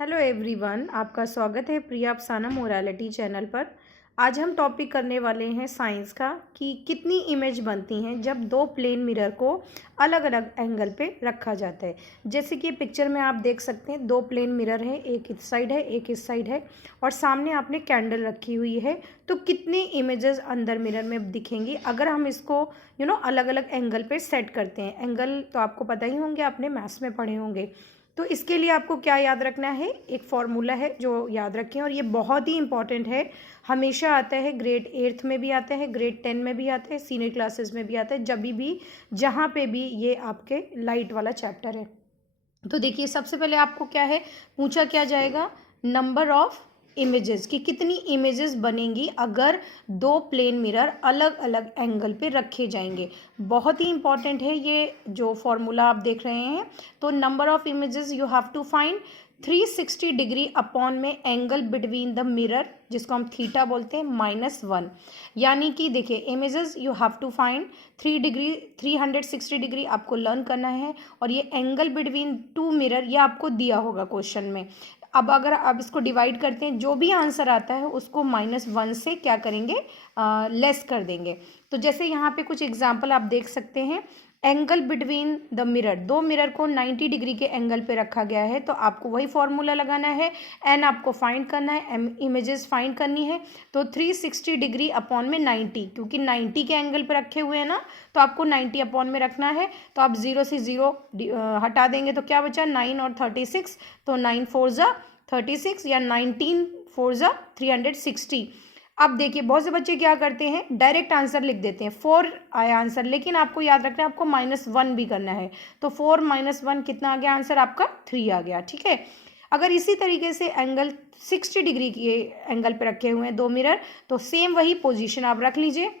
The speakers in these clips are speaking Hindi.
हेलो एवरीवन, आपका स्वागत है प्रिया अफसाना मोरालिटी चैनल पर। आज हम टॉपिक करने वाले हैं साइंस का कि कितनी इमेज बनती हैं जब दो प्लेन मिरर को अलग अलग एंगल पे रखा जाता है। जैसे कि पिक्चर में आप देख सकते हैं, दो प्लेन मिरर है, एक इस साइड है एक इस साइड है और सामने आपने कैंडल रखी हुई है। तो कितनी इमेजेस अंदर मिरर में दिखेंगी अगर हम इसको अलग अलग एंगल पे सेट करते हैं। एंगल तो आपको पता ही होंगे, आपने मैथ्स में पढ़े होंगे। तो इसके लिए आपको क्या याद रखना है, एक फॉर्मूला है जो याद रखें और ये बहुत ही इंपॉर्टेंट है। हमेशा आता है, ग्रेड 8th में भी आता है, ग्रेड 10 में भी आता है, सीनियर क्लासेस में भी आता है, जब भी जहाँ पे भी ये आपके लाइट वाला चैप्टर है। तो देखिए, सबसे पहले आपको क्या है, पूछा क्या जाएगा, नंबर ऑफ इमेजेस की कितनी इमेजेस बनेंगी अगर दो प्लेन मिरर अलग अलग एंगल पे रखे जाएंगे। बहुत ही इंपॉर्टेंट है ये जो फॉर्मूला आप देख रहे हैं। तो number of images you have to find 360 degree upon में एंगल बिटवीन द मिरर, जिसको हम थीटा बोलते हैं, -1। यानी कि देखिए, images you have to find 360 degree आपको लर्न करना है और ये एंगल बिटवीन टू मिरर ये आपको दिया होगा क्वेश्चन में। अब अगर आप इसको डिवाइड करते हैं, जो भी आंसर आता है उसको -1 से क्या करेंगे, लेस कर देंगे। तो जैसे यहाँ पे कुछ एग्जाम्पल आप देख सकते हैं। एंगल बिटवीन द मिरर, दो मिरर को 90 डिग्री के एंगल पे रखा गया है, तो आपको वही फॉर्मूला लगाना है। एन आपको फाइंड करना है, इमेजेस फाइंड करनी है। तो 360 डिग्री अपॉन में 90, क्योंकि 90 के एंगल पे रखे हुए हैं ना, तो आपको 90 अपॉन में रखना है। तो आप 0 से 0 हटा देंगे तो क्या बचा, 9 और 36। तो 9 4 जा 36 या 19 4 जा 360। अब देखिए, बहुत से बच्चे क्या करते हैं, डायरेक्ट आंसर लिख देते हैं, 4 आया आंसर, लेकिन आपको याद रखना है आपको -1 भी करना है। तो 4 - 1 कितना आ गया आंसर आपका, 3 आ गया। ठीक है। अगर इसी तरीके से एंगल 60 डिग्री के एंगल पे रखे हुए हैं दो मिरर, तो सेम वही पोजीशन आप रख लीजिए।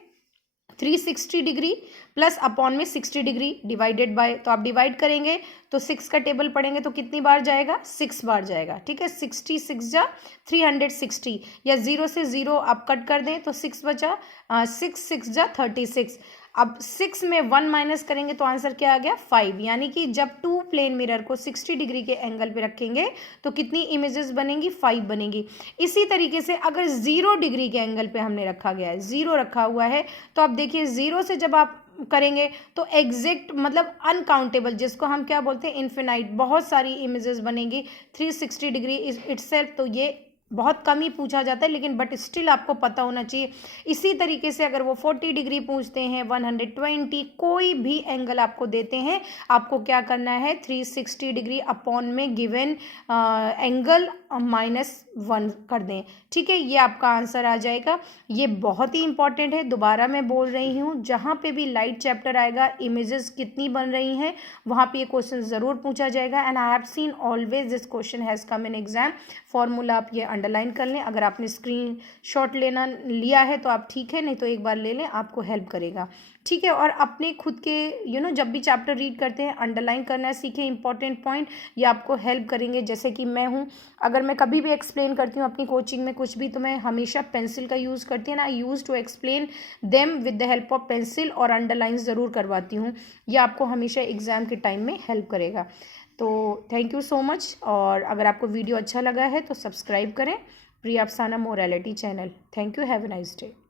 360 डिग्री प्लस अपॉन में 60 डिग्री डिवाइडेड बाय, तो आप डिवाइड करेंगे तो 6 का टेबल पढ़ेंगे तो कितनी बार जाएगा, 6 बार जाएगा। ठीक है, 60 6 जा 360, या 0 से 0 आप कट कर दें तो 6 बचा, 6 6 जा 36। अब 6 में 1 माइनस करेंगे तो आंसर क्या आ गया, 5। यानी कि जब टू प्लेन मिरर को 60 डिग्री के एंगल पे रखेंगे तो कितनी इमेजेस बनेंगी, 5 बनेंगी। इसी तरीके से अगर 0 डिग्री के एंगल पे हमने रखा गया है, 0 रखा हुआ है, तो आप देखिए 0 से जब आप करेंगे तो एग्जैक्ट मतलब अनकाउंटेबल, जिसको हम क्या बोलते हैं, इन्फिनाइट, बहुत सारी इमेजेस बनेंगी 360 डिग्री इटसेल्फ। तो ये बहुत कम ही पूछा जाता है, लेकिन बट स्टिल आपको पता होना चाहिए। इसी तरीके से अगर वो 40 डिग्री पूछते हैं, 120, कोई भी एंगल आपको देते हैं, आपको क्या करना है, 360 डिग्री अपॉन में गिवन एंगल -1 कर दें। ठीक है, ये आपका आंसर आ जाएगा। ये बहुत ही इंपॉर्टेंट है, दोबारा मैं बोल रही हूँ, जहाँ पे भी लाइट चैप्टर आएगा, इमेजेस कितनी बन रही हैं, वहाँ पे ये क्वेश्चन ज़रूर पूछा जाएगा। And I have seen always this question has come in exam. Formula आप ये अंडरलाइन कर लें। अगर आपने स्क्रीन शॉट लिया है तो आप ठीक है, नहीं तो एक बार ले लें, आपको हेल्प करेगा। ठीक है, और अपने खुद के जब भी चैप्टर रीड करते हैं अंडरलाइन करना सीखें, इंपॉर्टेंट पॉइंट, ये आपको हेल्प करेंगे। जैसे कि मैं हूँ, अगर मैं कभी भी एक्सप्लेन करती हूँ अपनी कोचिंग में कुछ भी, तो मैं हमेशा पेंसिल का यूज़ करती हूँ ना, I use to explain them with the help of pencil, और अंडरलाइन ज़रूर करवाती हूँ। ये आपको हमेशा एग्जाम के टाइम में हेल्प करेगा। तो थैंक यू सो मच, और अगर आपको वीडियो अच्छा लगा है तो सब्सक्राइब करें प्रिया अफसाना morality channel. Thank you, have a nice day.